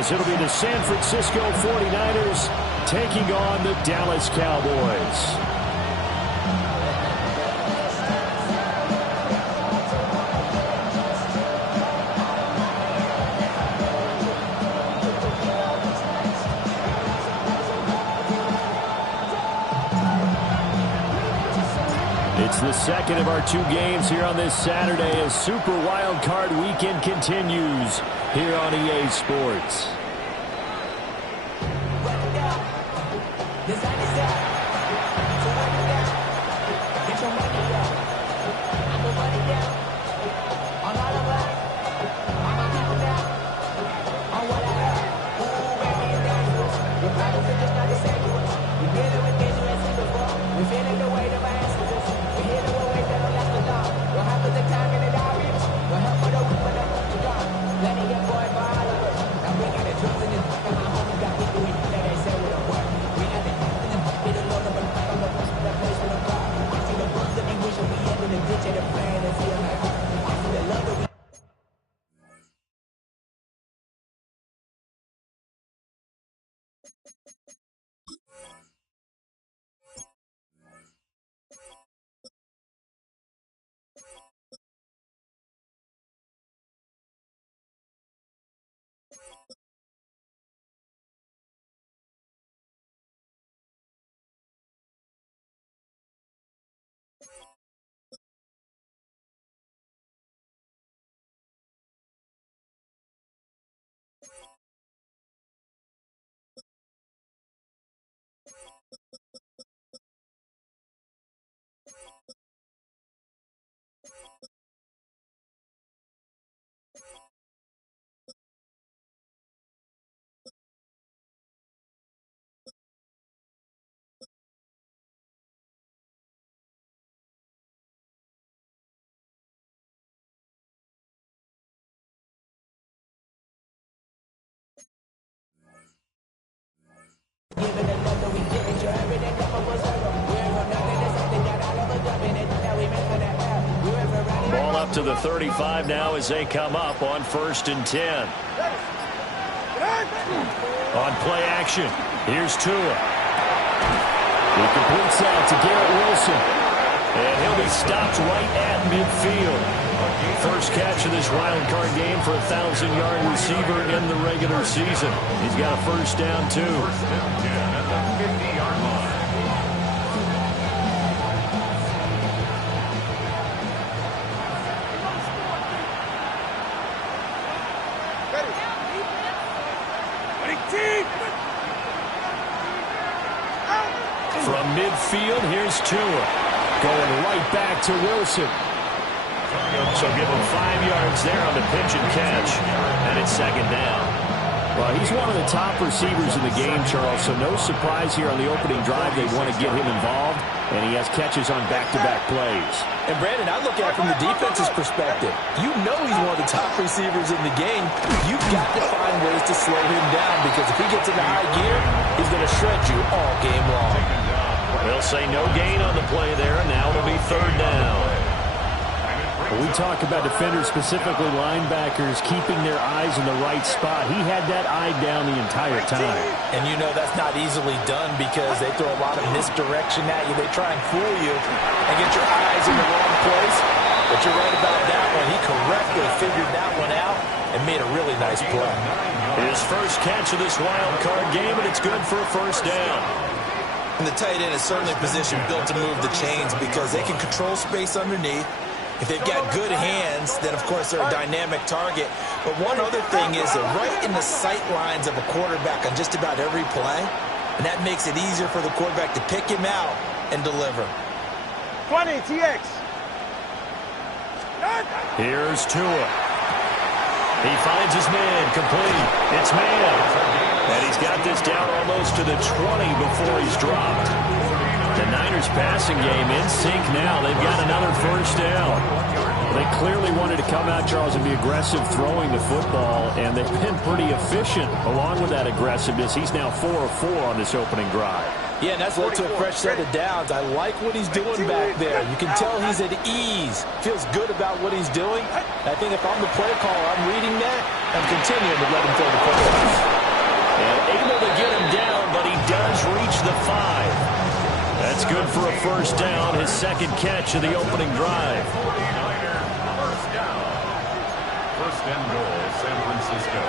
as it'll be the San Francisco 49ers taking on the Dallas Cowboys. It's the second of our two games here on this Saturday as Super Wild Card Weekend continues here on EA Sports. Ball up to the 35 now as they come up on 1st and 10. On play action, here's Tua. He completes out to Garrett Wilson. And he'll be stopped right at midfield. First catch of this wild card game for a 1,000-yard receiver in the regular season. He's got a first down, too. From midfield, here's Tua. Going right back to Wilson. So give him 5 yards there on the pitch and catch. And it's second down. Well, he's one of the top receivers in the game, Charles, so no surprise here on the opening drive. They want to get him involved, and he has catches on back-to-back plays. And, Brandon, I look at it from the defense's perspective. You know he's one of the top receivers in the game. You've got to find ways to slow him down because if he gets into high gear, he's going to shred you all game long. They'll say no gain on the play there, and now it'll be third down. When we talk about defenders, specifically linebackers, keeping their eyes in the right spot. He had that eye down the entire time. And you know that's not easily done because they throw a lot of misdirection at you. They try and fool you and get your eyes in the wrong place. But you're right about that one. He correctly figured that one out and made a really nice play. His first catch of this wild card game, and it's good for a first down. And the tight end is certainly a position built to move the chains because they can control space underneath. If they've got good hands, then, of course, they're a dynamic target. But one other thing is they're right in the sight lines of a quarterback on just about every play, and that makes it easier for the quarterback to pick him out and deliver. 20, TX. Here's Tua. He finds his man, complete. It's man. And he's got this down almost to the 20 before he's dropped. The Niners passing game in sync now. They've got another first down. They clearly wanted to come out, Charles, and be aggressive throwing the football, and they've been pretty efficient along with that aggressiveness. He's now 4 of 4 on this opening drive. Yeah, and that's led to a fresh set of downs. I like what he's doing back there. You can tell he's at ease. Feels good about what he's doing. I think if I'm the play caller, I'm reading that. I'm continuing to let him throw the football. first down, his second catch of the opening drive. 49er first down. First and goal, San Francisco.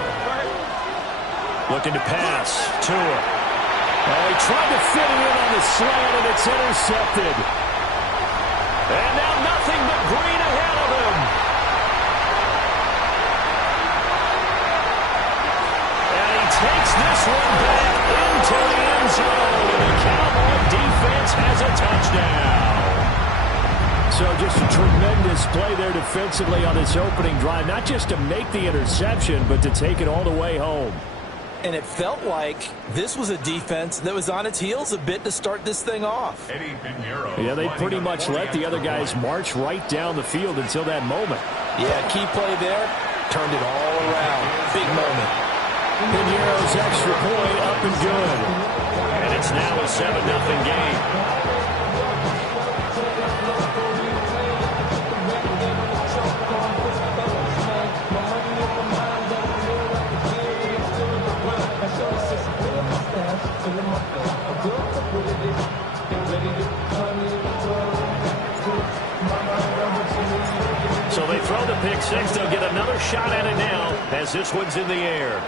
Looking to pass. Tua. Oh, he tried to fit it in on the slant, and it's intercepted. And now nothing but green ahead of him. And he takes this one back into the end zone, and the Cowboy defense has a touchdown. So just a tremendous play there defensively on this opening drive, not just to make the interception, but to take it all the way home. And it felt like this was a defense that was on its heels a bit to start this thing off. Yeah, they pretty much let the other guys march right down the field until that moment. Yeah, key play there, turned it all around. Big moment. Piñeiro's extra point up and good. And it's now a 7-0 game. So they throw the pick six. They'll get another shot at it now as this one's in the air.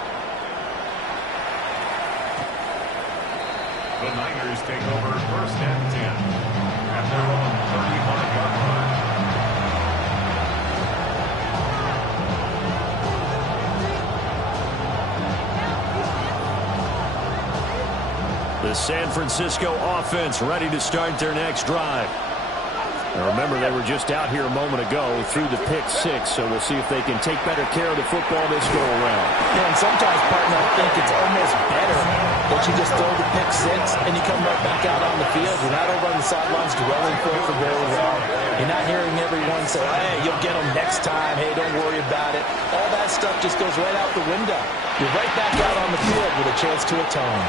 The Niners take over first and 10 at their own 35-yard line. The San Francisco offense ready to start their next drive. Now remember, they were just out here a moment ago through the pick six, so we'll see if they can take better care of the football this go-around. Yeah, and sometimes, partner, I think it's almost better that you just throw the pick six and you come right back out on the field. You're not over on the sidelines dwelling for very long. You're not hearing everyone say, hey, you'll get them next time. Hey, don't worry about it. All that stuff just goes right out the window. You're right back out on the field with a chance to atone.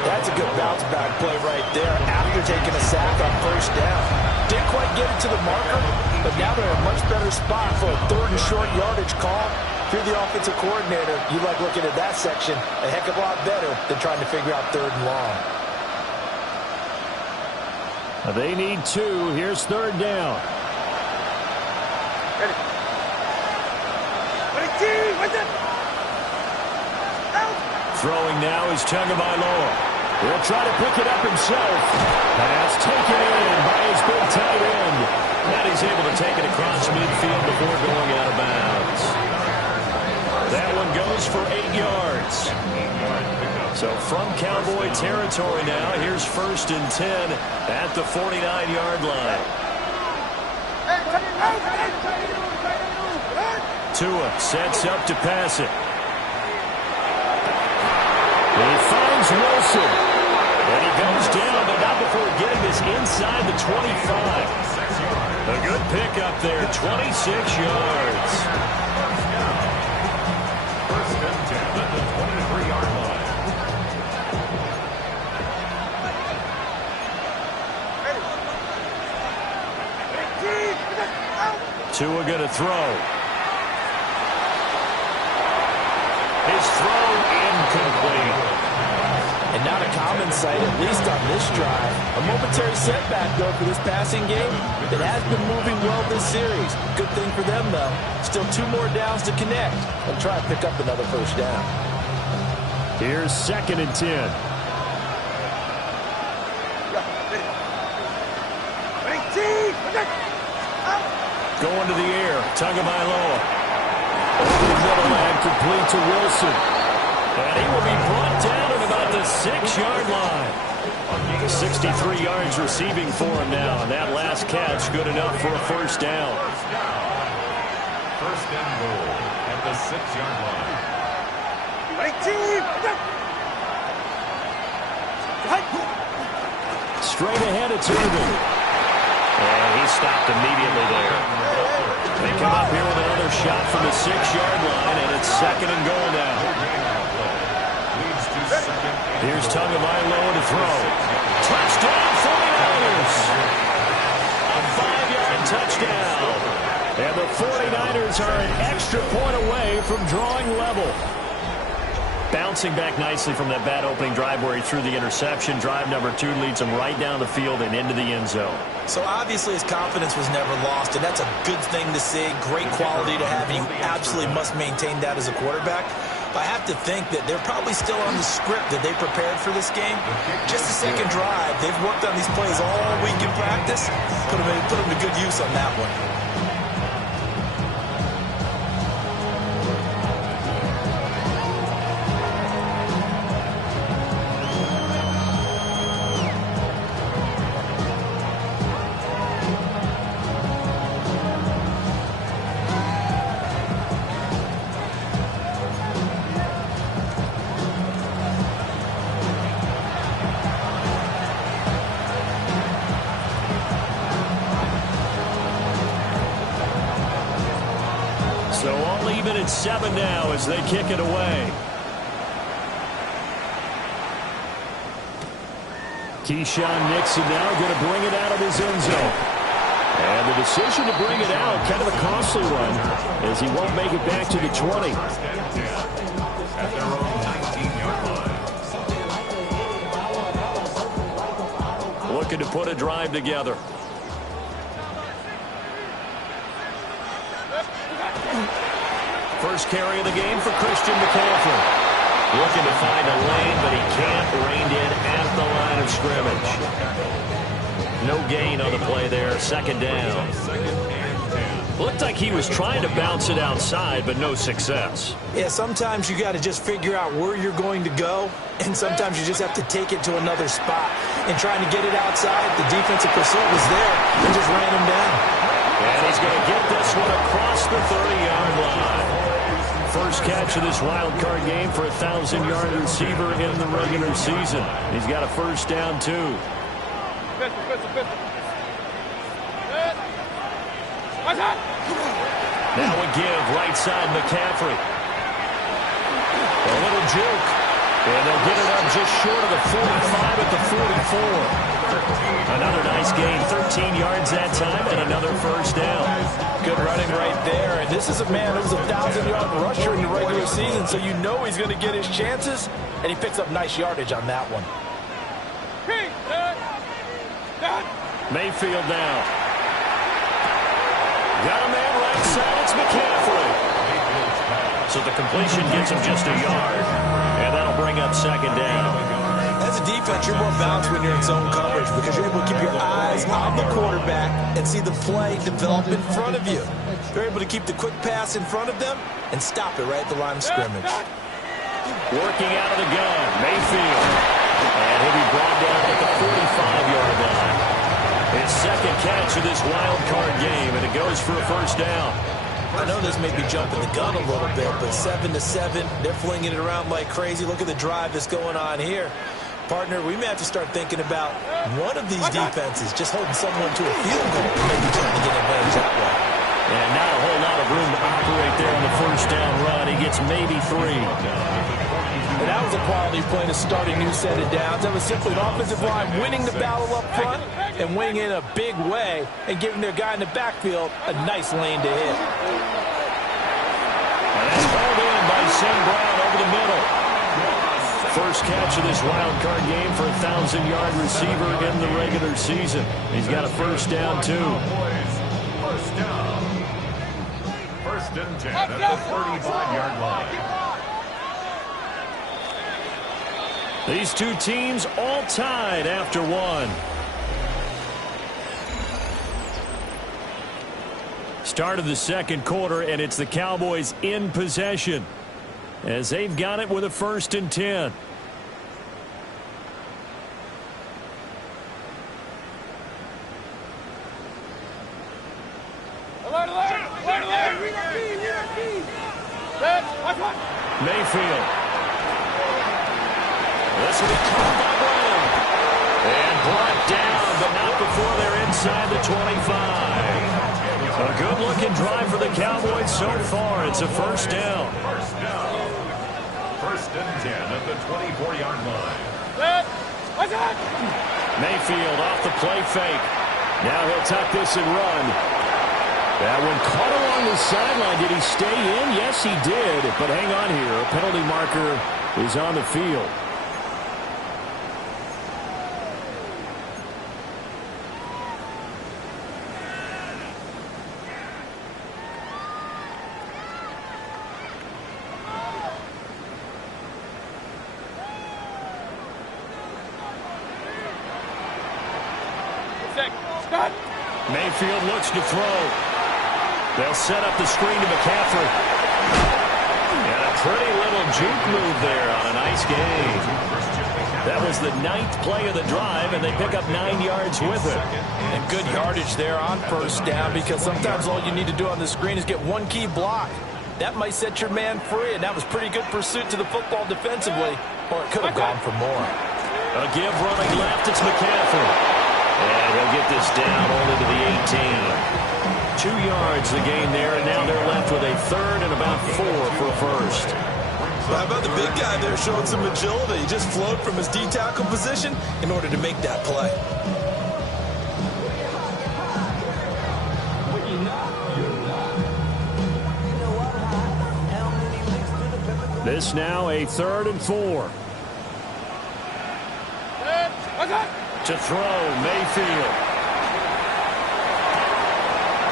That's a good bounce-back play right there after taking a sack on first down. Didn't quite get it to the marker, but now they're in a much better spot for a third and short yardage call. If you're the offensive coordinator, you like looking at that section a heck of a lot better than trying to figure out third and long. They need two. Here's third down. Ready. Ready, what's it? Throwing now is Tagovailoa. He'll try to pick it up himself. Pass taken in by his big tight end. And he's able to take it across midfield before going out of bounds. That one goes for 8 yards. So from Cowboy territory now, here's first and 10 at the 49-yard line. Tua sets up to pass it. He finds Wilson. And he goes down, but not before getting this inside the 25. A good pick up there, 26 yards. First and 10 at the 23-yard line. Tua going to throw. His throw incomplete. And not a common sight, at least on this drive. A momentary setback, though, for this passing game. It has been moving well this series. Good thing for them, though. Still 2 more downs to connect. And try to pick up another first down. Here's second and 10. Going to the air. Tagovailoa. Over the middle and complete to Wilson. And he will be brought down at about the 6-yard line. 63 yards receiving for him now. And that last catch good enough for a first down. First and goal at the 6-yard line. Straight ahead, it's Irvin. And he stopped immediately there. They come up here with another shot from the 6-yard line, and it's second and goal now. Here's Tagovailoa to throw. Touchdown, 49ers! A 5-yard touchdown. And the 49ers are an extra point away from drawing level. Bouncing back nicely from that bad opening drive where he threw the interception. Drive number 2 leads him right down the field and into the end zone. So obviously his confidence was never lost, and that's a good thing to see. Great quality to have, and you absolutely must maintain that as a quarterback. But I have to think that they're probably still on the script that they prepared for this game. Just the second drive. They've worked on these plays all week in practice. Put them to good use on that one. So all even at 7 now as they kick it away. Keyshawn Nixon now going to bring it out of his end zone. And the decision to bring it out, kind of a costly one, as he won't make it back to the 20. At their own 19-yard line. Looking to put a drive together. First carry of the game for Christian McCaffrey. Looking to find a lane, but he can't. Reined in at the line of scrimmage. No gain on the play there. Second down. Looked like he was trying to bounce it outside, but no success. Yeah, sometimes you got to just figure out where you're going to go, and sometimes you just have to take it to another spot. And trying to get it outside, the defensive pursuit was there and just ran him down. And he's going to get this one across the 30-yard line. First catch of this wild card game for a 1,000-yard receiver in the regular season. He's got a first down, too. Now a give, right side McCaffrey. A little juke. And they'll get it up just short of the 45 at the 44. Another nice gain, 13 yards that time, and another first down. Good running right there. And this is a man who's a 1,000-yard rusher in the regular season, so you know he's going to get his chances, and he picks up nice yardage on that one. Mayfield now. Got a man right side, it's McCaffrey. So the completion gets him just a yard, and that'll bring up second down. As a defense, you're more balanced when you're in zone coverage because you're able to keep your eyes on the quarterback and see the play develop in front of you. You're able to keep the quick pass in front of them and stop it right at the line of scrimmage. Working out of the gun, Mayfield. And he'll be brought down at the 45-yard line. His second catch of this wild card game, and it goes for a first down. I know this may be jumping the gun a little bit, but 7-7, they're flinging it around like crazy. Look at the drive that's going on here. Partner, we may have to start thinking about one of these defenses just holding someone to a field goal, maybe trying to get advantage that way. And not a whole lot of room to operate there on the first down run. He gets maybe 3. And that was a quality play to start a new set of downs. That was simply an offensive line winning the battle up front and winning in a big way and giving their guy in the backfield a nice lane to hit. And that's hauled in by St. Brown over the middle. First catch of this wild card game for a 1,000-yard receiver in the regular season. He's got a first down, too. First down. First and 10 at the 35-yard line. These two teams all tied after one. Start of the second quarter, and it's the Cowboys in possession as they've got it with a first and 10. Mayfield. This will be caught by Brown. And brought down, but not before they're inside the 25. A good-looking drive for the Cowboys so far. It's a first down. First down. First and 10 at the 24-yard line. Mayfield off the play fake. Now he'll tuck this and run. That one caught along the sideline. Did he stay in? Yes, he did. But hang on here. A penalty marker is on the field. Mayfield looks to throw. They'll set up the screen to McCaffrey. And a pretty little juke move there on a nice game. That was the 9th play of the drive, and they pick up 9 yards with it. And good yardage there on first down, because sometimes all you need to do on the screen is get one key block. That might set your man free, and that was pretty good pursuit to the football defensively. Or it could have gone for more. A give running left, it's McCaffrey. And he'll get this down only to the 18. 2 yards the gain there, and now they're left with a 3rd and about 4 for a first. Well, how about the big guy there showing some agility? He just flowed from his D-tackle position in order to make that play. This now a 3rd and 4. To throw, Mayfield.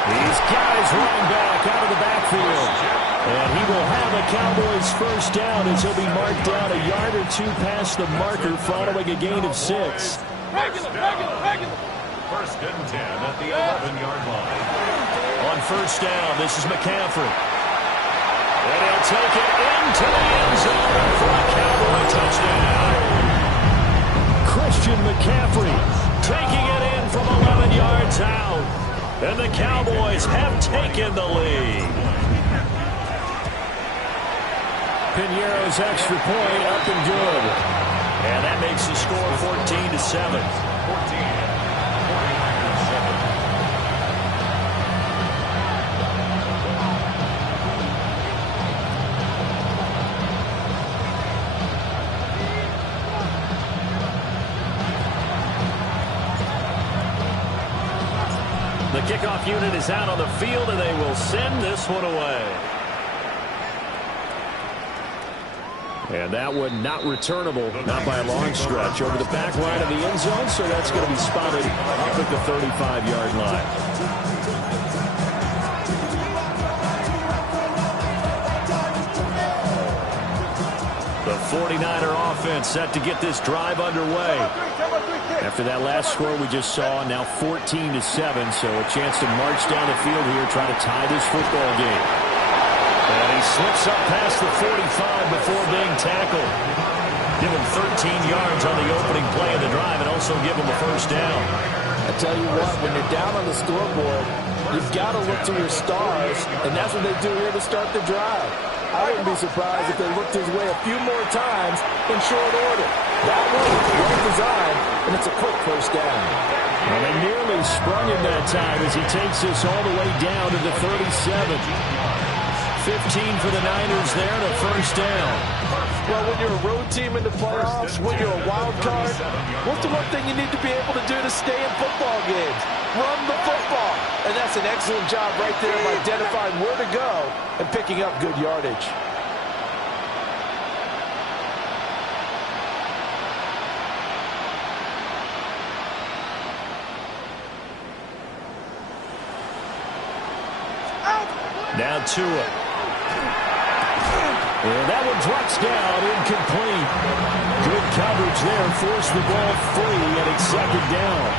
He's got his running back out of the backfield. And he will have a Cowboys first down as he'll be marked down a yard or 2 past the marker following a gain of 6. Regular. First and 10 at the 11-yard line. On first down, this is McCaffrey. And he'll take it into the end zone for a Cowboy touchdown. Christian McCaffrey taking it in from 11 yards out. And the Cowboys have taken the lead. Piñeiro's extra point up and good. And that makes the score 14-7. 14. The kickoff unit is out on the field, and they will send this one away. And that one not returnable, not by a long stretch, over the back line of the end zone, so that's going to be spotted up at the 35-yard line. The 49er offense set to get this drive underway. After that last score we just saw, now 14-7, so a chance to march down the field here, try to tie this football game. And he slips up past the 45 before being tackled. Give him 13 yards on the opening play of the drive and also give him a first down. I tell you what, when you're down on the scoreboard, you've got to look to your stars, and that's what they do here to start the drive. I wouldn't be surprised if they looked his way a few more times in short order. That one was well designed, and it's a quick first down. Well, they nearly sprung him that time as he takes this all the way down to the 37. 15 for the Niners there, and a first down. Well, when you're a road team in the playoffs, when you're a wild card, what's the one thing you need to be able to do to stay in football games? Run the football. And that's an excellent job right there of identifying where to go and picking up good yardage. Now Tua. And that one drops down, incomplete. Good coverage there, forced the ball free, and it's second down.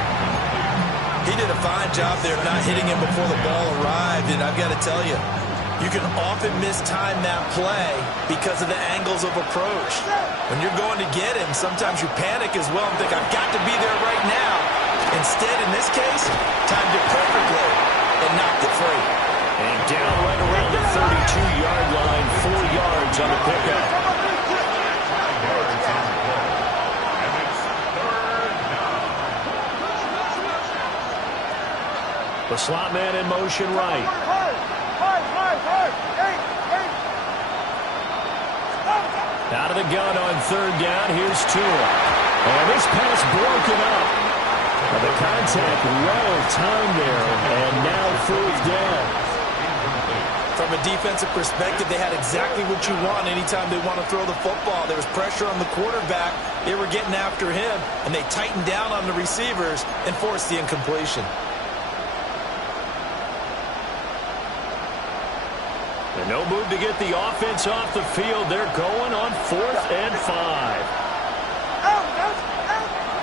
He did a fine job there not hitting him before the ball arrived, and I've got to tell you, you can often mistime that play because of the angles of approach. When you're going to get him, sometimes you panic as well and think, I've got to be there right now. Instead, in this case, timed it perfectly and knocked it free. And down right around the 32-yard line, 4 yards on the pickup. The slot man in motion right. Out of the gun on third down. Here's Tua. And this pass broken up. The contact well timed there. And now fourth down. From a defensive perspective, they had exactly what you want anytime they want to throw the football. There was pressure on the quarterback. They were getting after him, and they tightened down on the receivers and forced the incompletion. And no move to get the offense off the field. They're going on 4th and 5.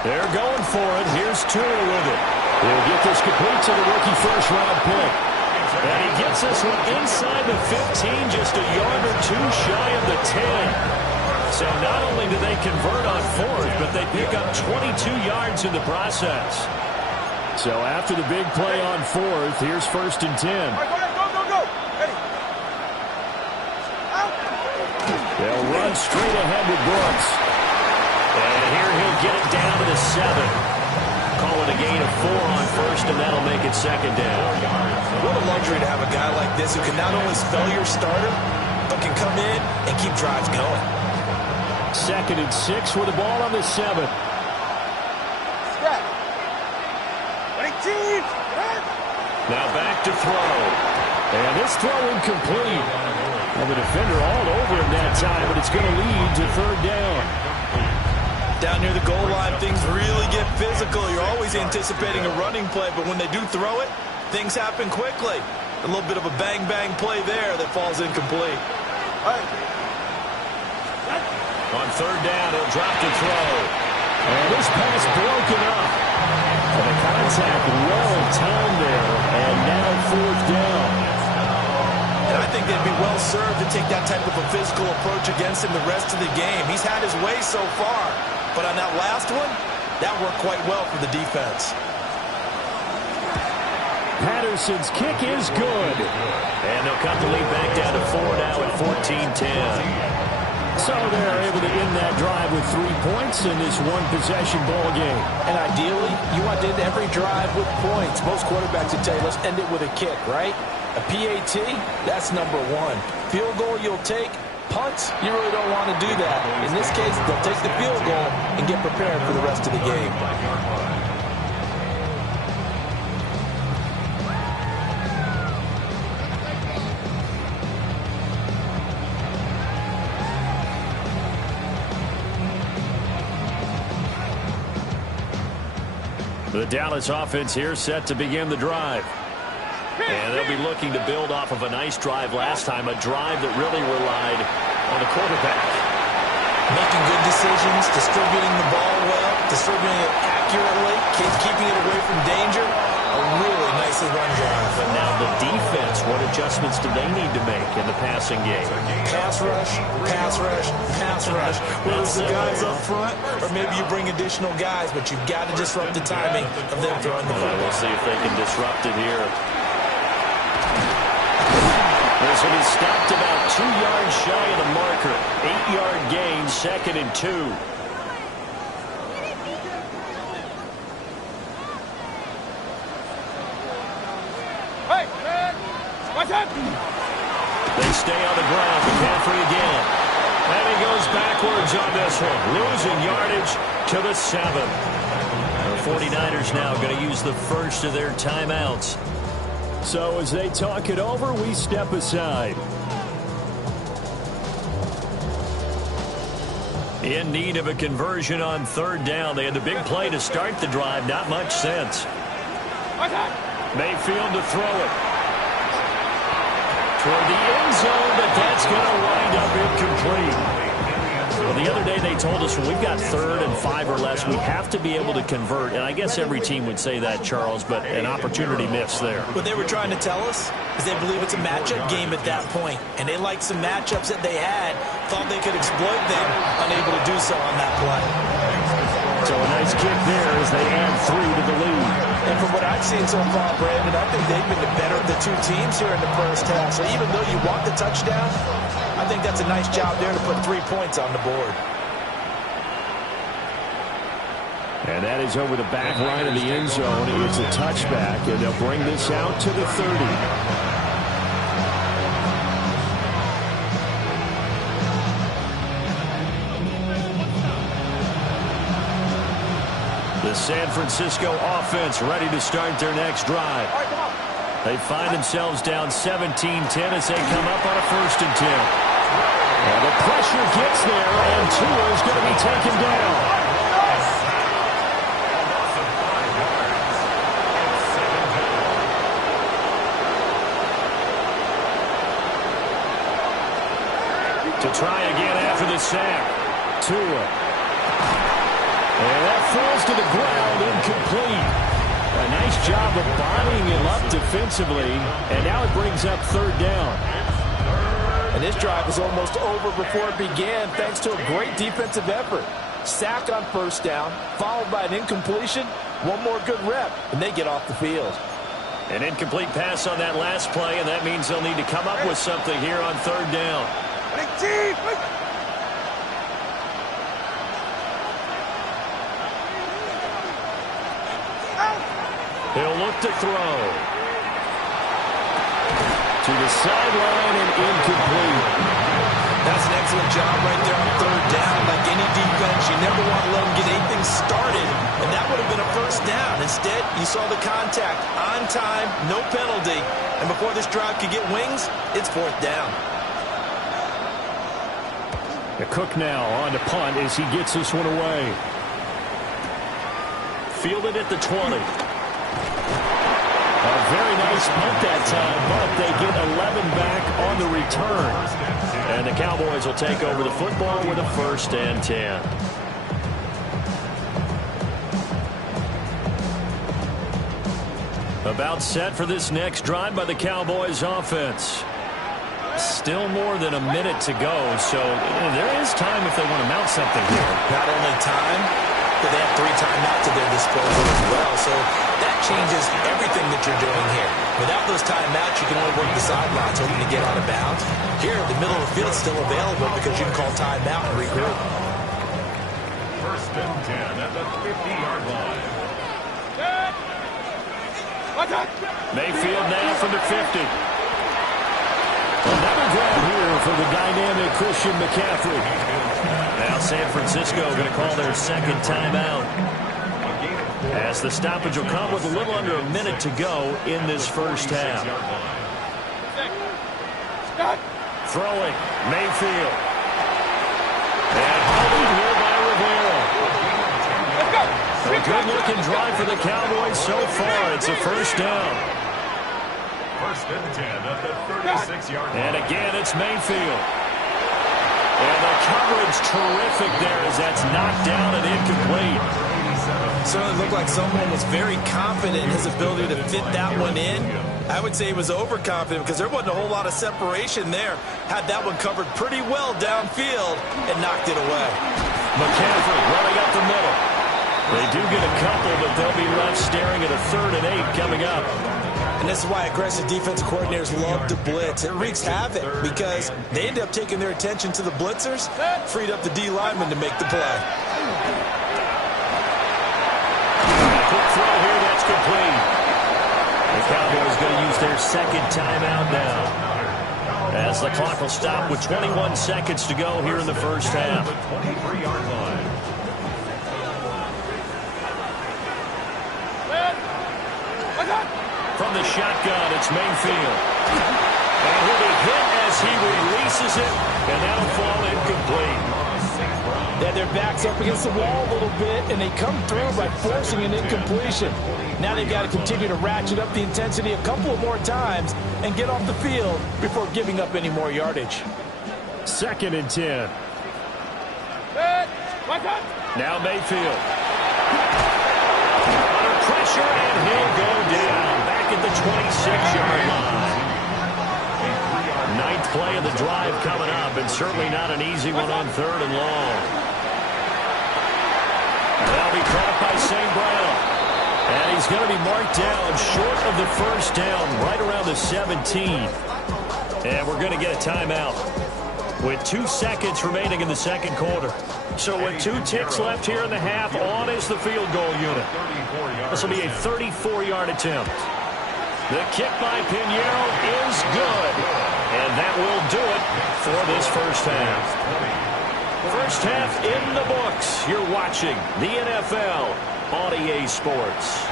They're going for it. Here's Tua with it. He'll get this complete to the rookie first-round pick. And he gets this one inside the 15, just a yard or two shy of the 10. So not only do they convert on 4th, but they pick up 22 yards in the process. So after the big play on 4th, here's 1st and 10. Go. Ready. They'll run straight ahead with Brooks. And here he'll get it down to the 7. Call it a gain of 4 on 1st, and that'll make it 2nd down. What a luxury to have a guy like this who can not only spell your starter, but can come in and keep drives going. 2nd and 6 with the ball on the 7. Step. Ready, team. Now back to throw. And this throw incomplete. And the defender all over him that time, but it's going to lead to 3rd down. Down near the goal line, things really get physical. You're always anticipating a running play, but when they do throw it, things happen quickly. A little bit of a bang-bang play there that falls incomplete. On 3rd down, he'll drop to throw. And this pass broken up. And the contact well timed there, and now 4th down. And I think they'd be well served to take that type of a physical approach against him the rest of the game. He's had his way so far, but on that last one, that worked quite well for the defense. Patterson's kick is good. And they'll cut the lead back down to 4 now at 14-10. So they're able to end that drive with 3 points in this one-possession ball game. And ideally, you want to end every drive with points. Most quarterbacks would tell you, let's end it with a kick, right? A PAT, that's number 1. Field goal you'll take. Punts, you really don't want to do that. In this case, they'll take the field goal and get prepared for the rest of the game. The Dallas offense here set to begin the drive. And they'll be looking to build off of a nice drive last time, a drive that really relied on the quarterback. Making good decisions, distributing the ball well, distributing it accurately, keeping it away from danger. A really nicely run drive. And now the defense, what adjustments do they need to make in the passing game? Pass rush, pass rush, pass rush. Whether it's the guys up front or maybe you bring additional guys, but you've got to disrupt the timing of them throwing the football. We'll see if they can disrupt it here. This one is stopped about 2 yards shy of the marker. 8-yard gain, 2nd and 2. They stay on the ground. McCaffrey again. And he goes backwards on this one. Losing yardage to the 7. The 49ers now going to use the first of their timeouts. So as they talk it over, we step aside. In need of a conversion on 3rd down. They had the big play to start the drive. Not much sense. Mayfield to throw it. Toward the end zone, but that's going to wind up incomplete. Well, the other day they told us when we've got 3rd and 5 or less, we have to be able to convert. And I guess every team would say that, Charles, but an opportunity missed there. What they were trying to tell us is they believe it's a matchup game at that point. And they liked some matchups that they had, thought they could exploit them, unable to do so on that play. So a nice kick there as they add 3 to the lead. And from what I've seen so far, Brandon, I think they've been the better of the 2 teams here in the first half. So even though you want the touchdown, I think that's a nice job there to put 3 points on the board. And that is over the back line of the end zone. It's a touchback, and they'll bring this out to the 30. The San Francisco offense ready to start their next drive. They find themselves down 17-10 as they come up on a 1st and 10. And the pressure gets there, and Tua is going to be taken down. To try again after the sack. Tua. And that falls to the ground, incomplete. A nice job of bodying him up defensively, and now it brings up 3rd down. And this drive is almost over before it began thanks to a great defensive effort. Sack on 1st down, followed by an incompletion. One more good rep, and they get off the field. An incomplete pass on that last play, and that means they'll need to come up with something here on 3rd down. He'll look to throw. To the sideline and incomplete. That's an excellent job right there on 3rd down. Like any defense, you never want to let them get anything started, and that would have been a 1st down. Instead, you saw the contact on time, no penalty, and before this drive could get wings, it's 4th down. The Cook now on to punt as he gets this one away. Fielded at the 20. A very nice punt that time, but they get 11 back on the return. And the Cowboys will take over the football with a 1st and 10. About set for this next drive by the Cowboys offense. Still more than a minute to go, so there is time if they want to mount something here. Not only time, but they have 3 timeouts at their disposal as well, so that changes everything that you're doing here. Without those timeouts, you can only work the sidelines, hoping to get out of bounds. Here, the middle of the field is still available because you can call timeout and regroup. 1st and 10 at the 50-yard line. Mayfield now from the 50. Another grab here for the dynamic Christian McCaffrey. Now San Francisco going to call their 2nd timeout. As the stoppage will come with a little under a minute to go in this 1st half. Throwing, Mayfield. And held here by Rivera. A good-looking drive for the Cowboys so far. It's a 1st down. 1st and 10 at the 36-yard line. And again, it's Mayfield. And the coverage terrific there as that's knocked down and incomplete. Certainly looked like someone was very confident in his ability to fit that one in. I would say he was overconfident because there wasn't a whole lot of separation there. Had that one covered pretty well downfield and knocked it away. McCaffrey running up the middle. They do get a couple, but they'll be left staring at a 3rd and 8 coming up. And this is why aggressive defensive coordinators love to blitz. It wreaks havoc because they end up taking their attention to the blitzers, freed up the D lineman to make the play. Quick throw here, that's complete. The Cowboys going to use their 2nd timeout now. As the clock will stop with 21 seconds to go here in the 1st half. 23-yard line. From the shotgun, it's Mayfield. And he'll be hit as he releases it, and that'll fall incomplete. They had their backs up against the wall a little bit, and they come through by forcing an incompletion. Now they've got to continue to ratchet up the intensity a couple of more times and get off the field before giving up any more yardage. 2nd and 10. Now Mayfield. Under pressure, and he'll go down. Back at the 26-yard line. 9th play of the drive coming up, and certainly not an easy one on 3rd and long. That'll be caught by St. Brown. And he's going to be marked down short of the 1st down, right around the 17. And we're going to get a timeout with 2 seconds remaining in the 2nd quarter. So with 2 ticks left here in the half, on is the field goal unit. This will be a 34-yard attempt. The kick by Pinheiro is good. And that will do it for this 1st half. 1st half in the books. You're watching the NFL on EA Sports.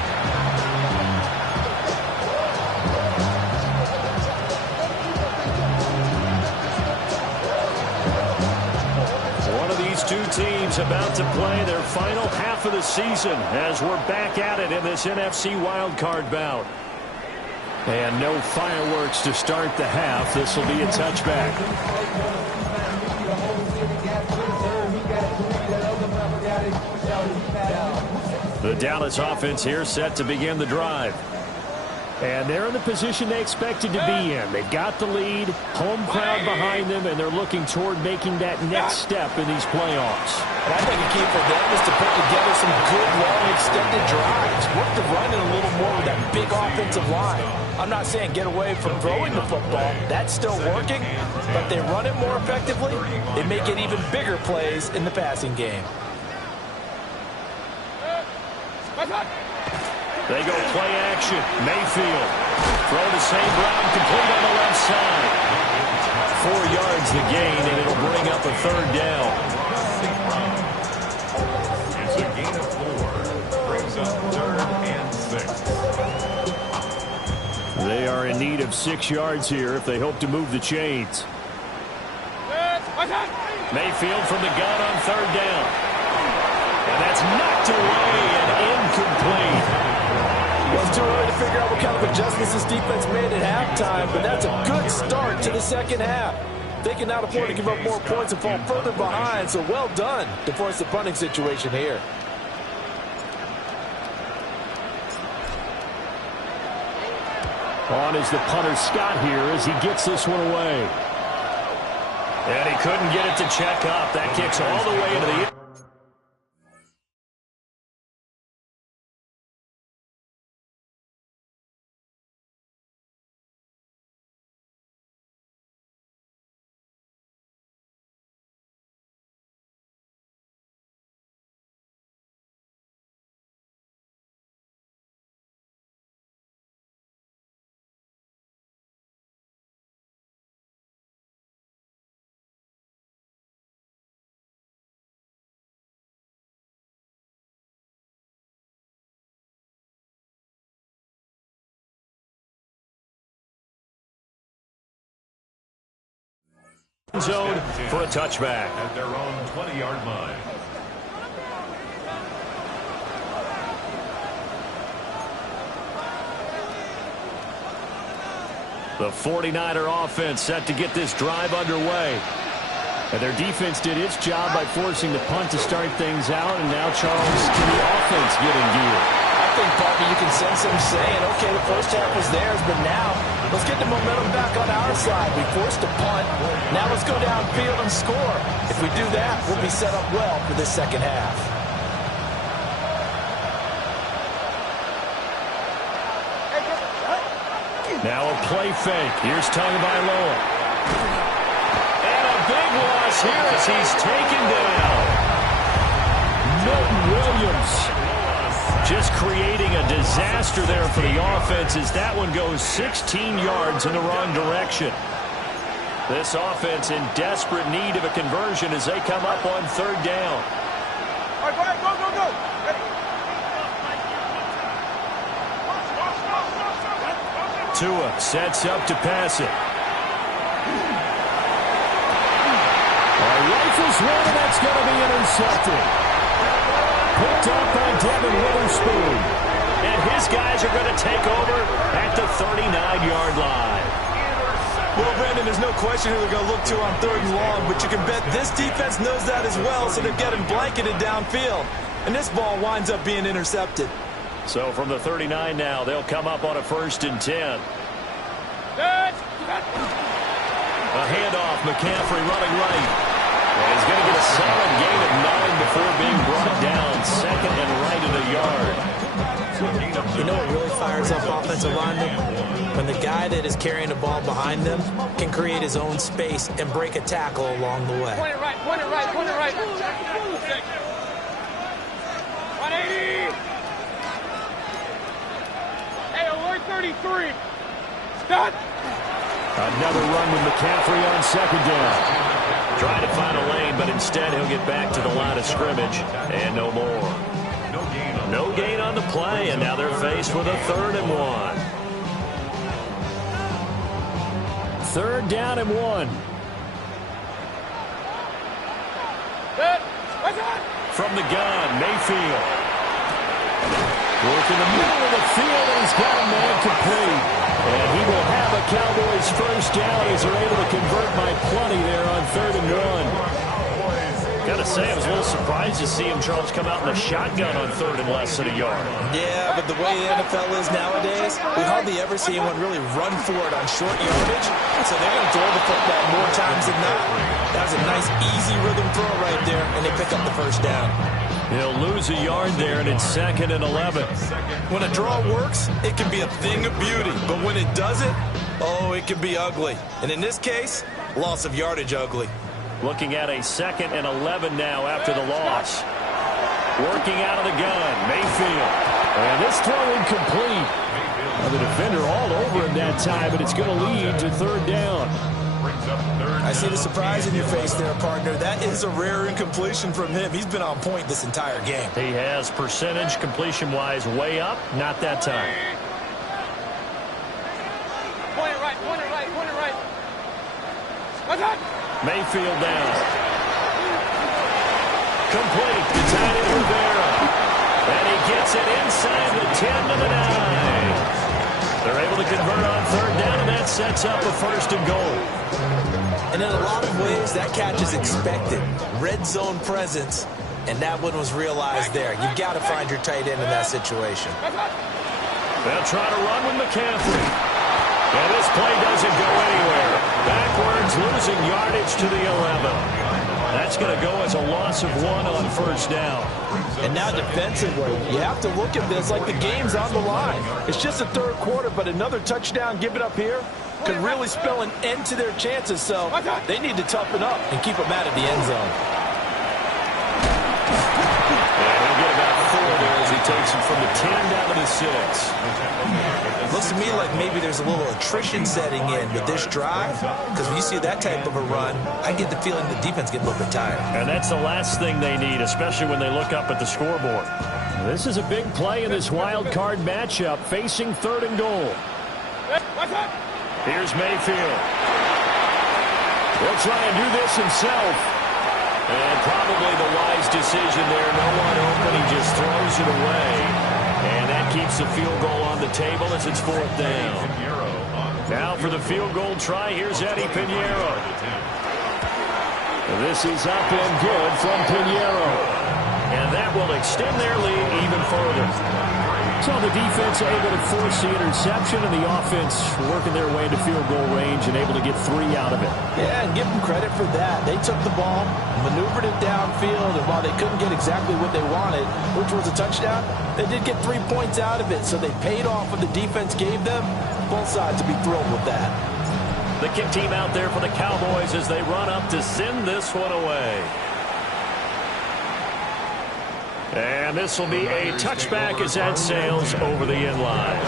two teams about to play their final half of the season as we're back at it in this NFC wildcard bout. And no fireworks to start the half. This will be a touchback. The Dallas offense here set to begin the drive. And they're in the position they expected to be in. They've got the lead, home crowd behind them, and they're looking toward making that next step in these playoffs. And I think a key for them is to put together some good, long, extended drives. Work the run in a little more with that big offensive line. I'm not saying get away from throwing the football. That's still working. But they run it more effectively. They make it even bigger plays in the passing game. They go play action. Mayfield. Throw to St. Brown, complete on the left side. 4 yards the gain, and it'll bring up a third down. It's a gain of 4. Brings up 3rd and 6. They are in need of 6 yards here if they hope to move the chains. Mayfield from the gun on 3rd down. And that's knocked away and incomplete. Well, it's too early to figure out what kind of adjustments this defense made at halftime, but that's a good start to the second half. They cannot afford to give up more points and fall further behind, so well done to force the punting situation here. On is the punter Scott here as he gets this one away. And he couldn't get it to check up. That kicks all the way into the zone for a touchback. At their own 20-yard line. The 49er offense set to get this drive underway. And their defense did its job by forcing the punt to start things out. And now, Charles, can the offense get in gear? I think, Parker, you can sense them saying, okay, the first half was theirs, but now let's get the momentum back on our side. We forced a punt. Now let's go downfield and score. If we do that, we'll be set up well for this second half. Now a play fake. Here's Tagovailoa. And a big loss here as he's taken down. Milton Williams just creating a disaster there for the offense as that one goes 16 yards in the wrong direction. This offense in desperate need of a conversion as they come up on 3rd down. All right, go, go, go. Tua sets up to pass it. Rifles one, and that's going to be intercepted. Picked up by Devin Witherspoon. And his guys are going to take over at the 39-yard line. Well, Brandon, there's no question who they're going to look to on 3rd and long, but you can bet this defense knows that as well, so they're getting blanketed downfield. And this ball winds up being intercepted. So from the 39 now, they'll come up on a 1st and 10. A handoff, McCaffrey running right. And he's going to get a solid gain of 9 before being brought down. 2nd and right of the yard. You know what really fires up offensive linemen? When the guy that is carrying the ball behind them can create his own space and break a tackle along the way. Point it right, point it right, point it right. 180. Hey, alert 33. Scott. Another run with McCaffrey on 2nd down. Trying to find a lane, but instead he'll get back to the line of scrimmage. And no more. No gain on the play, and now they're faced with a 3rd and 1. 3rd down and 1. Good. From the gun, Mayfield. Work in the middle of the field, and he's got a man complete. And he will have a Cowboys first down as they're able to convert by plenty there on 3rd and 1. Got to say, I was a little surprised to see him, Charles, come out in the shotgun on 3rd and less than a yard. Yeah, but the way the NFL is nowadays, we hardly ever see anyone really run for it on short yardage. So they're going to throw the football more times than not. That was a nice, easy rhythm throw right there, and they pick up the first down. He'll lose a yard there, and it's 2nd and 11. When a draw works, it can be a thing of beauty. But when it doesn't, oh, it can be ugly. And in this case, loss of yardage ugly. Looking at a 2nd and 11 now after the loss. Working out of the gun, Mayfield. And this throw incomplete. And the defender all over him that time, but it's going to lead to 3rd down. I see the surprise in your face there, partner. That is a rare incompletion from him. He's been on point this entire game. He has percentage completion-wise way up, not that time. Point it right, point it right, point it right. What's that? Mayfield down. Complete. The tight end Rivera. And he gets it inside the 10 to the 9. They're able to convert on 3rd down, and that sets up a 1st and goal. And in a lot of ways, that catch is expected. Red zone presence, and that one was realized there. You've got to find your tight end in that situation. They'll try to run with McCaffrey. And this play doesn't go anywhere. Backwards, losing yardage to the 11. That's going to go as a loss of 1 on 1st down. And now defensively, you have to look at this like the game's on the line. It's just the 3rd quarter, but another touchdown given up here could really spell an end to their chances. So they need to toughen up and keep them out of the end zone. And he'll get about 4 there as he takes it from the 10 down to the 6. Looks to me like maybe there's a little attrition setting in with this drive, because when you see that type of a run, I get the feeling the defense gets a little bit tired. And that's the last thing they need, especially when they look up at the scoreboard. This is a big play in this wild card matchup, facing 3rd and goal. Here's Mayfield. He'll try and do this himself. And probably the wise decision there. No one open. He just throws it away. And that keeps the field goal on the table as it's 4th down. Now for the field goal try, here's Eddie Pinheiro. This is up and good from Pinheiro. And that will extend their lead even further. So the defense able to force the interception, and the offense working their way into field goal range and able to get 3 out of it. Yeah, and give them credit for that. They took the ball, maneuvered it downfield, and while they couldn't get exactly what they wanted, which was a touchdown, they did get 3 points out of it, so they paid off what the defense gave them. Both sides to be thrilled with that. The kick team out there for the Cowboys as they run up to send this one away. And this will be a touchback as that sails over the end line.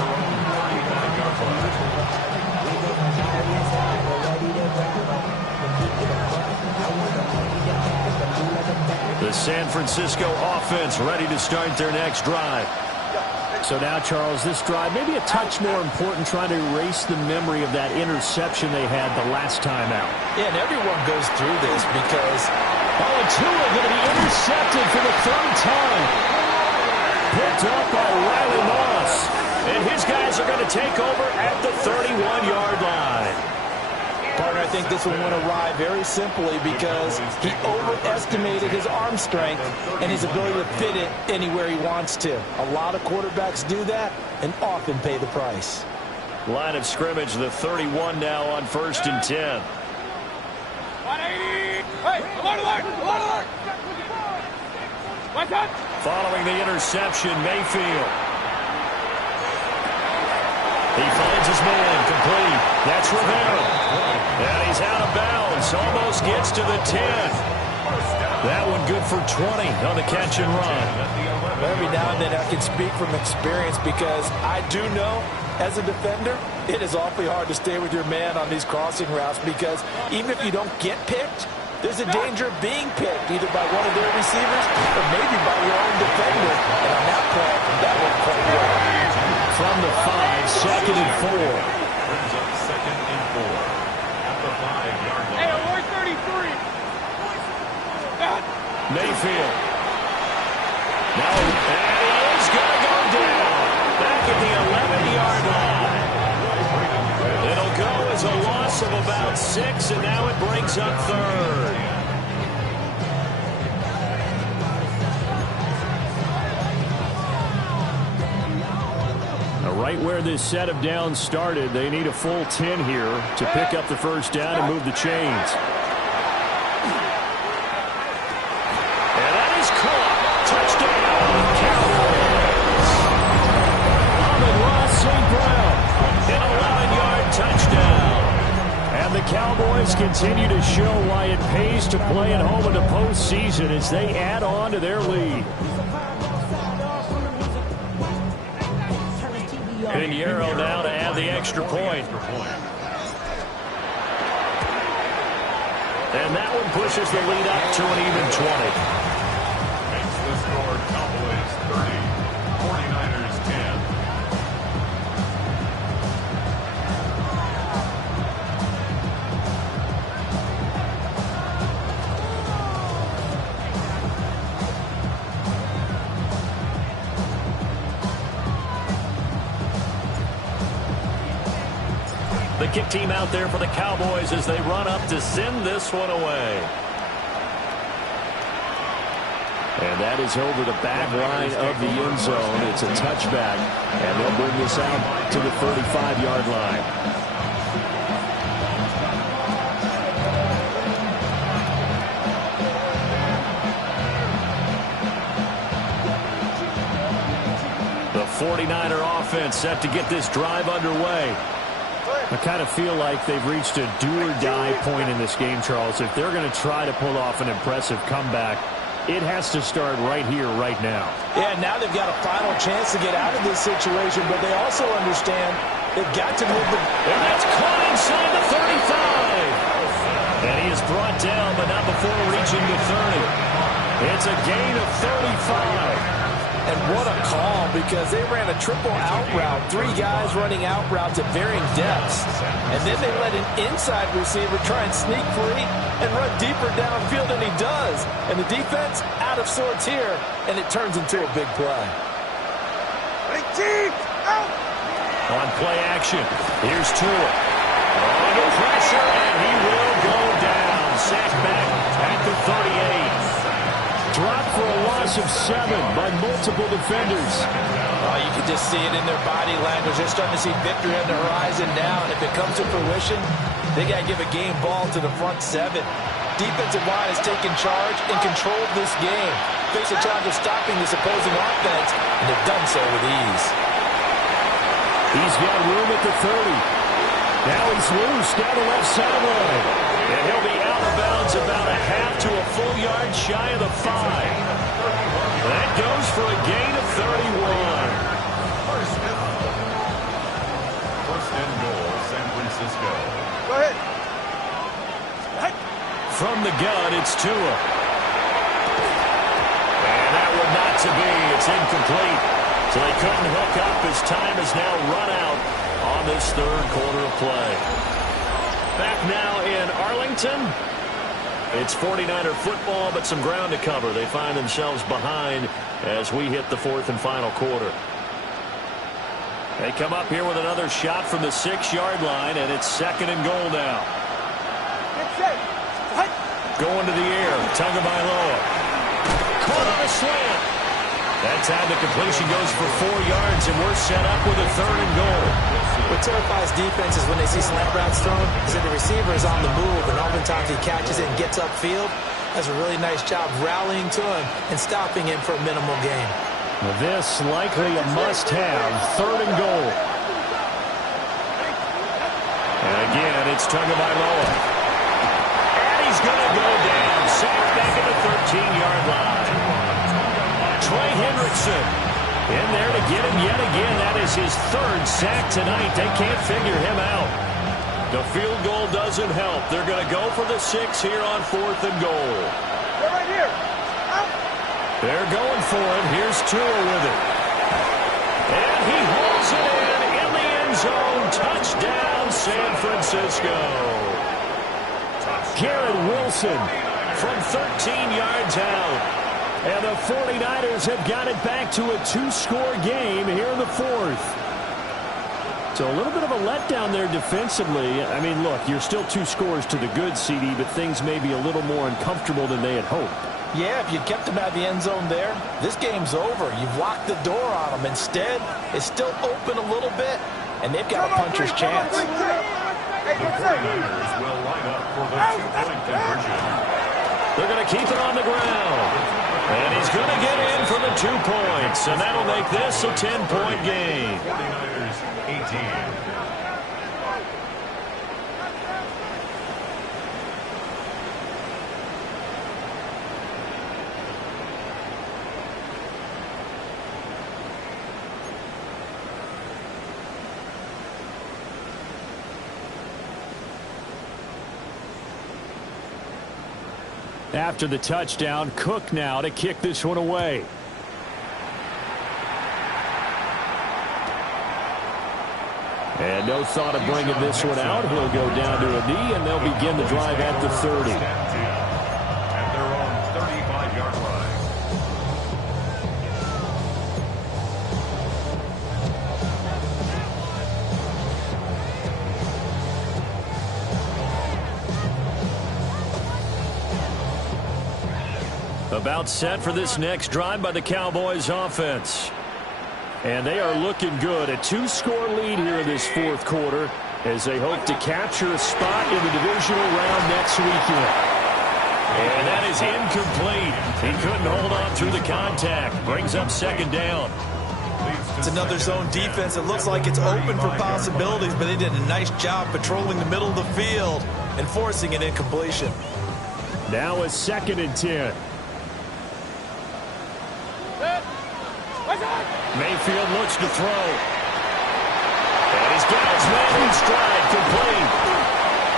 The San Francisco offense ready to start their next drive. So now, Charles, this drive maybe a touch more important, trying to erase the memory of that interception they had the last time out. Yeah, and everyone goes through this because Tua going to be intercepted for the 3rd time. Picked up by Riley Moss. And his guys are going to take over at the 31-yard line. Partner, I think this one went awry very simply because he overestimated his arm strength and his ability to fit it anywhere he wants to. A lot of quarterbacks do that and often pay the price. Line of scrimmage, the 31 now on 1st and 10. Hey, alert, alert, alert, alert. What's that? Following the interception, Mayfield. He finds his man, complete. That's Rivera. And he's out of bounds, almost gets to the 10. That one good for 20 on the catch and run. Every now and then I can speak from experience because I do know, as a defender, it is awfully hard to stay with your man on these crossing routes because even if you don't get picked, there's a danger of being picked either by one of their receivers or maybe by your own defender. And on that play, that worked quite well. From the 5, 2nd and 4. Brings up 2nd and 4 at the 5-yard line. Hey, alert 33. Mayfield field. No, and he is going to go down. Back at the 11-yard line. It'll go as a loss of about 6, and now it brings up third. Right where this set of downs started, they need a full 10 here to pick up the first down and move the chains. And that is caught. Touchdown. Amon-Ra St. Brown, an 11-yard touchdown. And the Cowboys continue to show why it pays to play at home in the postseason as they add on to their lead. Pinheiro now to add the extra point. And that one pushes the lead up to an even 20. Makes the score Cowboys 30, 49ers 10. The kick team out there for the Cowboys as they run up to send this one away. And that is over the back line of the end zone. It's a touchback, and they'll bring this out to the 35-yard line. The 49er offense set to get this drive underway. I kind of feel like they've reached a do-or-die point in this game, Charles. If they're going to try to pull off an impressive comeback, it has to start right here, right now. Yeah, now they've got a final chance to get out of this situation, but they also understand they've got to move the... And that's caught inside the 35. And he is brought down, but not before reaching the 30. It's a gain of 35. And what a call, because they ran a triple out route. 3 guys running out routes at varying depths. And then they let an inside receiver try and sneak free and run deeper downfield, and he does. And the defense out of sorts here, and it turns into a big play. On play action, here's Tua. Under pressure, and he will go down. Sacked back at the 38. Dropped for a loss of 7 by multiple defenders. Oh, you can just see it in their body language. They're starting to see victory on the horizon now, and if it comes to fruition, they got to give a game ball to the front 7. Defensive line has taken charge and controlled this game. Face a challenge of stopping this opposing offense, and they've done so with ease. He's got room at the 30. Now he's loose down the left sideline. And he'll be out of bounds about a half to a full yard shy of the 5. That goes for a gain of 31. First and goal, San Francisco. Go ahead. From the gun, it's Tua. And that one not to be. It's incomplete. So they couldn't hook up as time has now run out on this third quarter of play. Back now in Arlington. It's 49er football, but some ground to cover. They find themselves behind as we hit the 4th and final quarter. They come up here with another shot from the 6-yard line, and it's 2nd and goal now. Going to the air, Tagovailoa. Caught on a slant. That time the completion goes for 4 yards, and we're set up with a 3rd and goal. What terrifies defenses when they see slant routes thrown is that the receiver is on the move, and oftentimes he catches it and gets upfield. Does a really nice job rallying to him and stopping him for a minimal gain. Well, this likely a must-have, 3rd and goal. And again, it's Tagovailoa. And he's going to go down, sacked back at the 13-yard line. Trey Hendrickson in there to get him yet again. That is his 3rd sack tonight. They can't figure him out. The field goal doesn't help. They're going to go for the 6 here on 4th and goal. They're right here. Out. They're going for it. Here's Tua with it. And he hauls it in the end zone. Touchdown, San Francisco. Garrett Wilson from 13 yards out. And the 49ers have got it back to a two-score game here in the fourth. So a little bit of a letdown there defensively. I mean, look, you're still 2 scores to the good, CD, but things may be a little more uncomfortable than they had hoped. Yeah, if you kept them out of the end zone there, this game's over. You've locked the door on them. Instead, it's still open a little bit, and they've got a puncher's chance. The 49ers will line up for the 2-point conversion. They're going to keep it on the ground. And he's going to get in for the 2 points, and that'll make this a 10-point game. 49ers 18. After the touchdown, Cook now to kick this one away. And no thought of bringing this one out. He'll go down to a knee, and they'll begin the drive at the 30. At their own 35-yard line. About set for this next drive by the Cowboys offense. And they are looking good. A 2-score lead here in this fourth quarter as they hope to capture a spot in the divisional round next weekend. And that is incomplete. He couldn't hold on through the contact. Brings up second down. It's another zone defense. It looks like it's open for possibilities, but they did a nice job patrolling the middle of the field and forcing an incompletion. Now a 2nd and 10. Mayfield looks to throw. And he's got his man in stride, complete.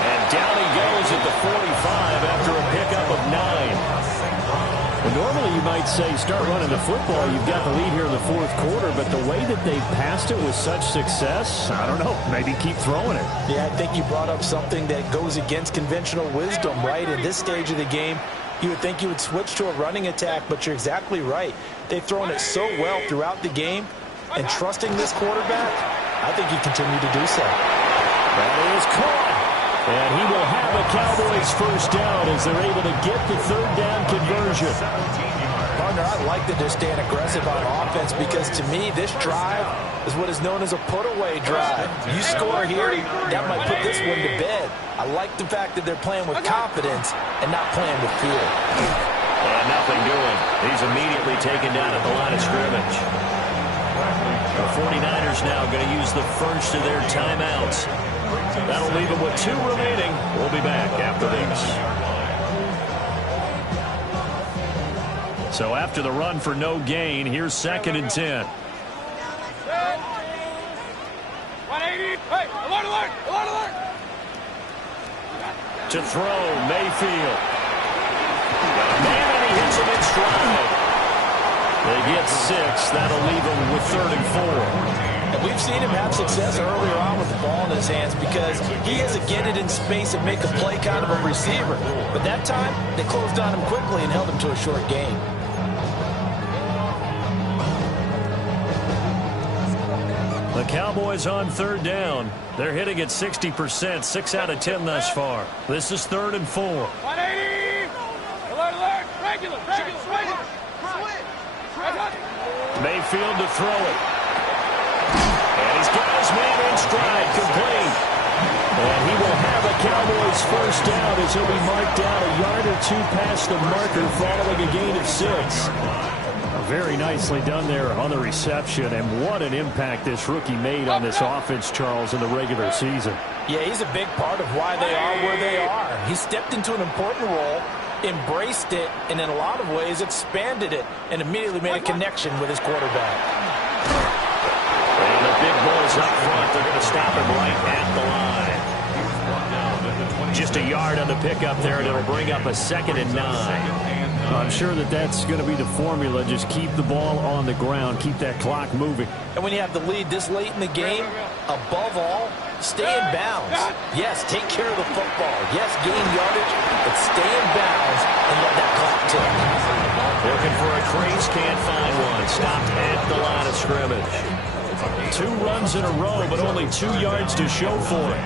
And down he goes at the 45 after a pickup of 9. Well, normally you might say start running the football. You've got the lead here in the fourth quarter, but the way that they've passed it with such success, I don't know, maybe keep throwing it. Yeah, I think you brought up something that goes against conventional wisdom, right? In this stage of the game, you would think you would switch to a running attack, but you're exactly right. They've thrown it so well throughout the game, and trusting this quarterback, I think you continue to do so. That is caught. And he will have the Cowboys first down as they're able to get the 3rd down conversion. Partner, I like that they're staying aggressive on offense because, to me, this drive is what is known as a put-away drive. You score here, that might put this one to bed. I like the fact that they're playing with confidence and not playing with fear. And nothing doing. He's immediately taken down at the line of scrimmage. The 49ers now going to use the first of their timeouts. That'll leave them with 2 remaining. We'll be back after this. So after the run for no gain, here's 2nd and 10. 180. Hey, alert, alert, alert, alert. To throw, Mayfield. Man, and he hits him in stride. They get 6. That'll leave them with 3rd and 4. And we've seen him have success earlier on with the ball in his hands because he has to get it in space and make a play kind of a receiver. But that time, they closed on him quickly and held him to a short gain. The Cowboys on 3rd down. They're hitting at 60%, 6 out of 10 thus far. This is 3rd and 4. 180. Alert, alert. Regular, regular, regular. Mayfield to throw it. And he's got his man in stride, complete. And he will have a Cowboys first down as he'll be marked down a yard or 2 past the marker following a gain of 6. Very nicely done there on the reception, and what an impact this rookie made on this offense, Charles, in the regular season. Yeah, he's a big part of why they are where they are. He stepped into an important role, embraced it, and in a lot of ways expanded it, and immediately made a connection with his quarterback. And the big boys up front, they're going to stop him right at the line. Just a yard on the pickup there, and it'll bring up a 2nd and 9. I'm sure that that's going to be the formula. Just keep the ball on the ground. Keep that clock moving. And when you have the lead this late in the game, above all, stay in bounds. Yes, take care of the football. Yes, gain yardage, but stay in bounds and let that clock tick. Looking for a crease, can't find one. Stopped at the line of scrimmage. 2 runs in a row, but only 2 yards to show for it.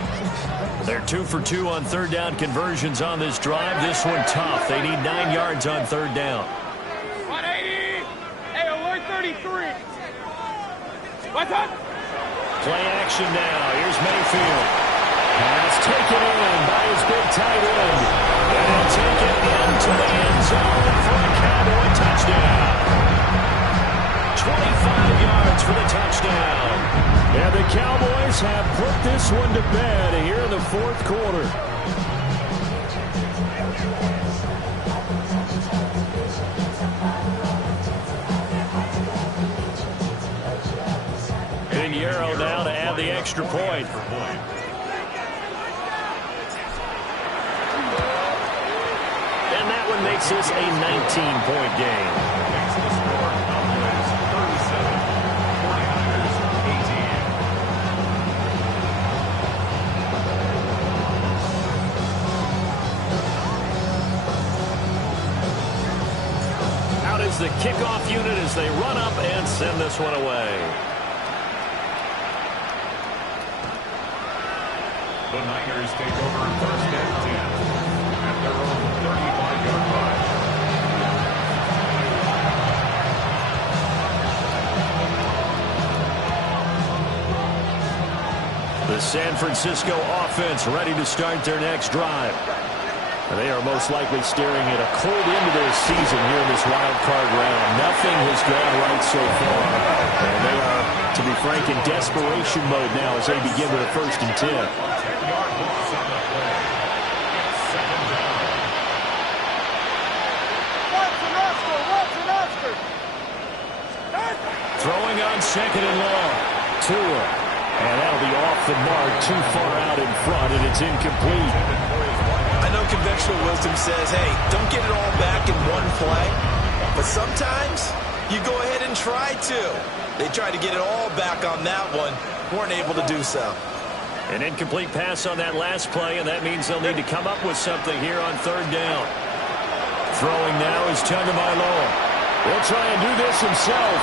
They're 2 for 2 on third down conversions on this drive. This one tough. They need 9 yards on third down. 180. Hey, alert 33. What's up? Play action now. Here's Mayfield. Pass taken in by his big tight end. And he'll take it into the end zone for a Cowboy touchdown. 25 yards for the touchdown. And the Cowboys have put this one to bed here in the fourth quarter. Pinheiro now to add the extra point. And that one makes this a 19-point game. The kickoff unit as they run up and send this one away. The Niners take over first and 10 at their own 35-yard line. The San Francisco offense ready to start their next drive. They are most likely staring at a cold end to their season here in this wild card round. Nothing has gone right so far. And they are, to be frank, in desperation mode now as they begin with a 1st and 10. 10-yard loss on the play. It's second down. Throwing on 2nd and long. Tua. And that'll be off the mark, too far out in front, and it's incomplete. I know conventional wisdom says, hey, don't get it all back in one play. But sometimes you go ahead and try to. They tried to get it all back on that one. Weren't able to do so. An incomplete pass on that last play, and that means they'll need to come up with something here on third down. Throwing now is Tagovailoa. He'll try and do this himself.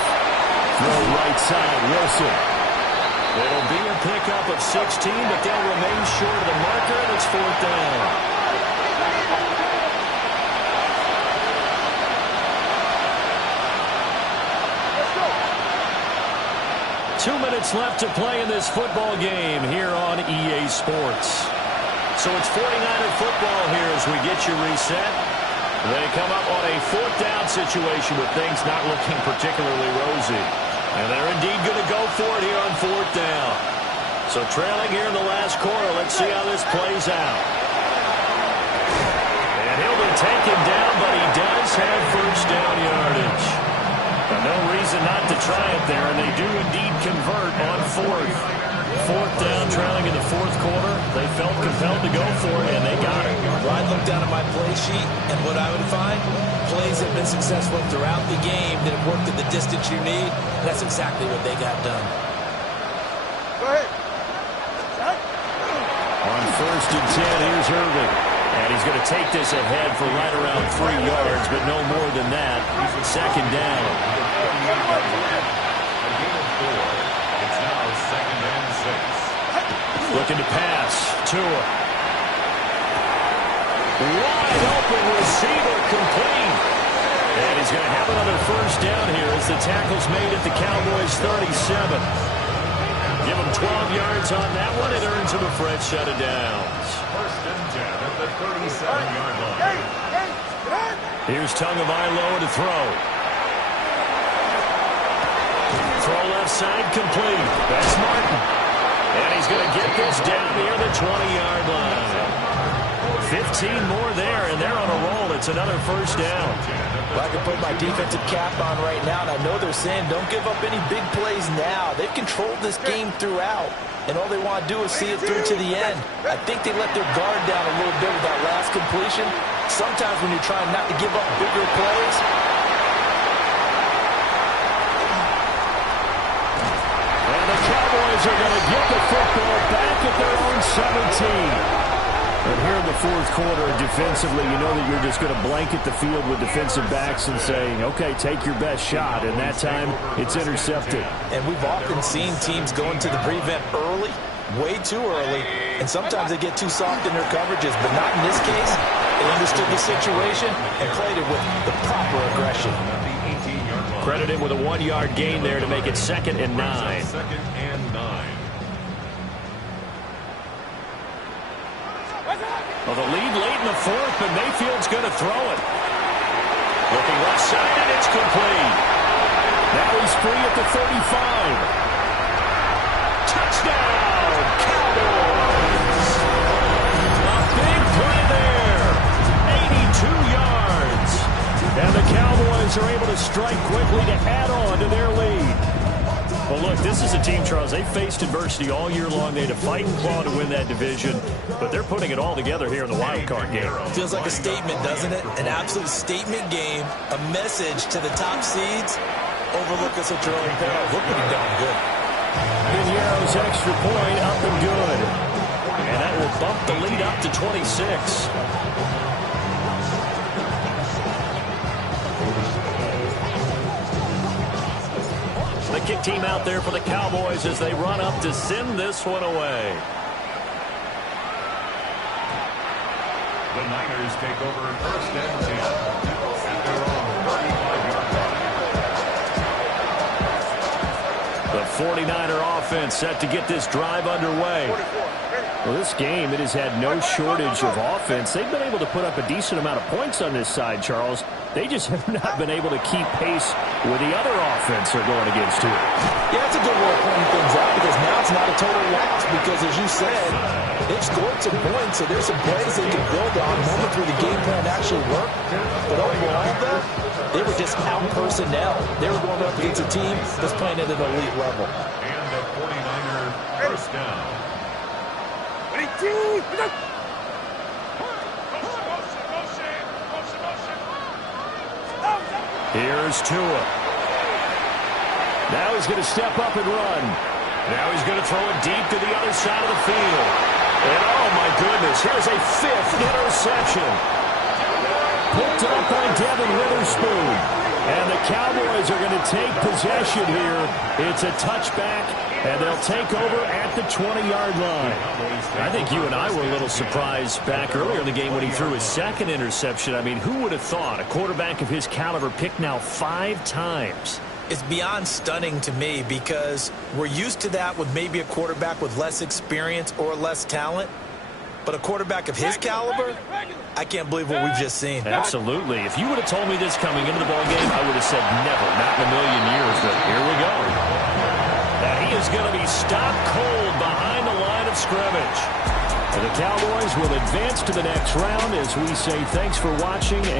Throw right side, Wilson. It'll be a pickup of 16, but they'll remain short of the marker, and it's 4th down. 2 minutes left to play in this football game here on EA Sports. So it's 49er football here as we get you reset. They come up on a 4th down situation with things not looking particularly rosy. And they're indeed going to go for it here on 4th down. So trailing here in the last quarter, let's see how this plays out. And he'll be taken down, but he does have 1st down yardage. No reason not to try it there, and they do indeed convert on 4th. 4th down, trailing in the 4th quarter. They felt compelled to go for it, and they got it. Well, I look down at my play sheet, and what I would find, plays have been successful throughout the game that have worked at the distance you need. That's exactly what they got done. Go ahead. On 1st and 10, here's Irving. And he's going to take this ahead for right around 3 yards, but no more than that. 2nd down. It's now 2nd and 6. Looking to pass. Tua. Wide open receiver, complete. And he's going to have another 1st down here as the tackle's made at the Cowboys' 37. Give him 12 yards on that one. It earns him a fresh set of downs. 1st and 10 at the 37-yard line. Here's Tagovailoa to throw. Throw left side, complete. That's Martin. And he's going to get this down near the 20-yard line. 15 more there, and they're on a roll. It's another 1st down. Well, I can put my defensive cap on right now, and I know they're saying don't give up any big plays now. They've controlled this game throughout, and all they want to do is see it through to the end. I think they let their guard down a little bit with that last completion. Sometimes when you're trying not to give up bigger plays, and the Cowboys are going to get the football back at their own 17. And here in the fourth quarter, defensively, you know that you're just going to blanket the field with defensive backs and saying, okay, take your best shot. And that time, it's intercepted. And we've often seen teams go into the prevent early, way too early, and sometimes they get too soft in their coverages, but not in this case. They understood the situation and played it with the proper aggression. Credit him with a 1-yard gain there to make it 2nd and 9. Second and 9. Well, the lead late in the fourth, but Mayfield's going to throw it. Looking left side, and it's complete. Now he's free at the 35. Touchdown, Cowboys! A big play there. 82 yards. And the Cowboys are able to strike quickly to add on to their lead. Well, look, this is a team, Charles, they faced adversity all year long. They had to fight and claw to win that division, but they're putting it all together here in the wild card game. Feels like a statement, doesn't it? An absolute statement game, a message to the top seeds. Overlook us at your own peril. We're pretty darn good. Pinheiro's extra point up and good. And that will bump the lead up to 26. The kick team out there for the Cowboys as they run up to send this one away. The Niners take over 1st and 10 at their own 35-yard line. The 49er offense set to get this drive underway. Well, this game, it has had no shortage of offense. They've been able to put up a decent amount of points on this side, Charles. They just have not been able to keep pace with the other offense they're going against here. Yeah, that's a good way of pointing things out because now it's not a total loss because, as you said, they've scored some points, so there's some plays they can build on, moments where the game plan actually worked. But overall, though, they were just out personnel. They were going up against a team that's playing at an elite level. And the 49er first down. Here's Tua. Now he's going to step up and run. Now he's going to throw it deep to the other side of the field. And oh my goodness, here's a 5th interception. Picked up by Devin Witherspoon. And the Cowboys are going to take possession here. It's a touchback, and they'll take over at the 20-yard line. I think you and I were a little surprised back earlier in the game when he threw his 2nd interception. I mean, who would have thought a quarterback of his caliber picked now 5 times? It's beyond stunning to me because we're used to that with maybe a quarterback with less experience or less talent. But a quarterback of his caliber, I can't believe what we've just seen. Absolutely. If you would have told me this coming into the ballgame, I would have said never, not in a million years. But here we go. And he is going to be stopped cold behind the line of scrimmage. And the Cowboys will advance to the next round as we say thanks for watching. And